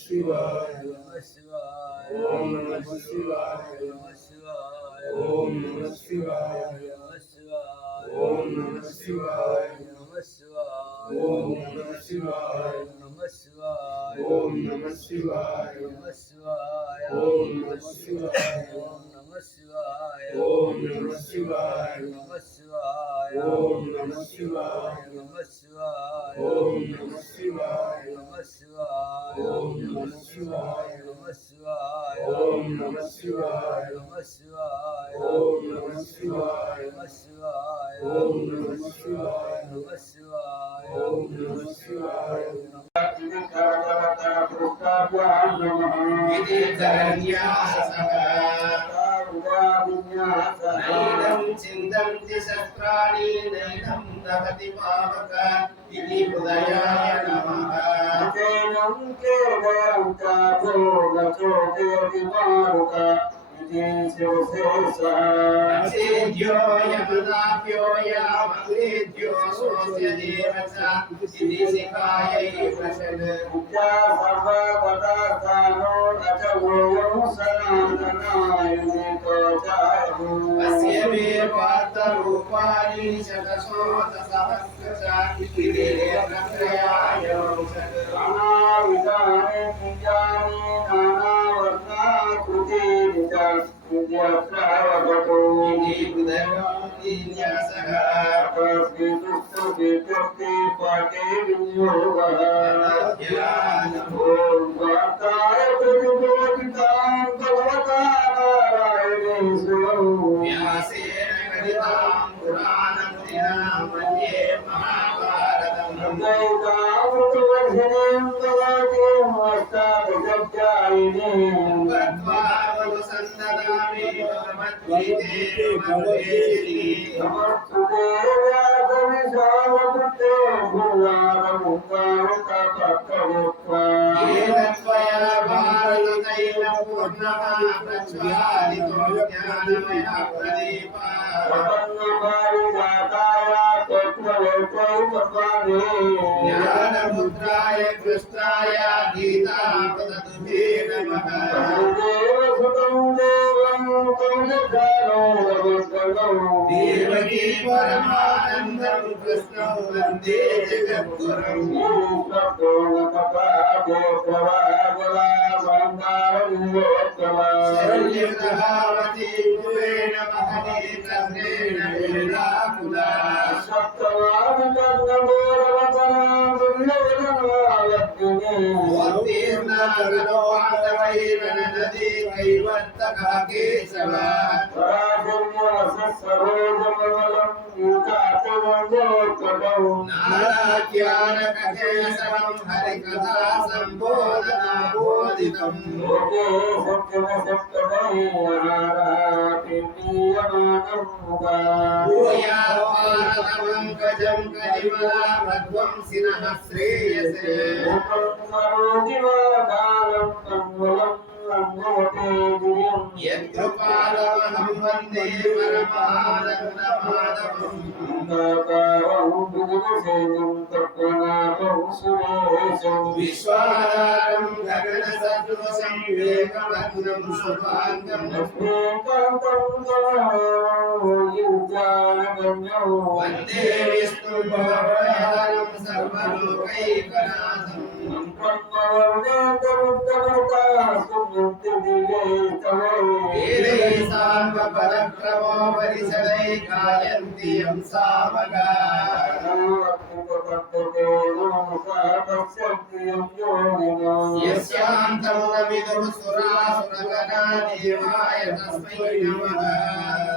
शिवाय नमः शिवाय ओम नमः शिवाय नमः शिवाय ओम नमः शिवाय नमः शिवाय ओम नमः शिवाय नमः शिवाय ओम नमः शिवाय नमः शिवाय ओम नमः शिवाय नमः शिवाय ओम नमः शिवाय ओम नमः शिवाय ओम नमः शिवाय नमः शिवाय ओम नमः शिवाय नमः शिवाय ओम नमः शिवाय नमः शिवाय ओम नमः शिवाय नमः शिवाय ओम नमः शिवाय नमः शिवाय ओम नमः शिवाय नमः शिवाय ओम नमः शिवाय नमः शिवाय ओम नमः शिवाय नैनं चिन्तन्ति शस्त्राणि नैनं दहति पावक इति हृदयाय नमः अचैनं केवलं चापो न चोदयति मारुक इति शिवशेषः अचेद्यो यमदाप्यो यामवेद्यो सोऽस्य देव च इति शिखायै वचन विद्या सर्वपदार्थानो न च गोयं सनातनाय नेतोऽचायु अस्य मे वार्तरूपाणि शतशोथसहस्रशा इति देवत्रयाय वचन नानाविधानि बीजानि नानावर्णाकृतीनि च विद्याश्रावतो इति हृदयोन्यासः तस्मिस्तुष्टुभिर्भक्ति पाठे विनियोगः ॐ वार्ताय प्रतिबोधितां भगवता नारायणेश्वरं व्यासेन कथितां पुराणमुनिना मध्ये महाभारतम् अद्वैतामृतवर्षिणीं ददातीम् अष्टादशाध्यायिनीम् गत्वावसन्ददामि भगवद्गीते परमेश्वरी नमस्ते व्यासविशालपुत्रे भूयानमुद्धारकपक्कवत्वा एतत्त्वया भारततैलं पूर्णः प्रज्वालितो ज्ञानमयः प्रदीपः प्रपन्नपारिजाताय तत्त्वलोकैकपाणे ज्ञानमुद्राय कृष्णाय गीतामृतदुभे नमः देवसुतं देवं तं जगानो भगवद्गणौ देवकी परमानन्दं कृष्णं वन्दे जगद्गुरुम् शल्यग्रहावती कुलेन महनीकर्णेन वेलाकुला नदी कैवर्तकः केशव नानाज्ञानककेशवं हरिकथा सम्बोधना बोधितम् भूयात्मानतमङ्कजं कलिमलाभध्वंसिनः श्रेयसे यत्कृपालवहं वन्दे परमानन्दमाधवम् विश्वाधारं गगनसदृशं विवेकवदनं शुभाङ्गं वन्दे विष्णुं भवभयहरं सर्वलोकैकनाथम् वेदैः सार्वपदक्रमो परिषदै गायन्ति यं सामगा यस्यान्तं न विदुः सुरासुरगणा देवाय तस्मै नमः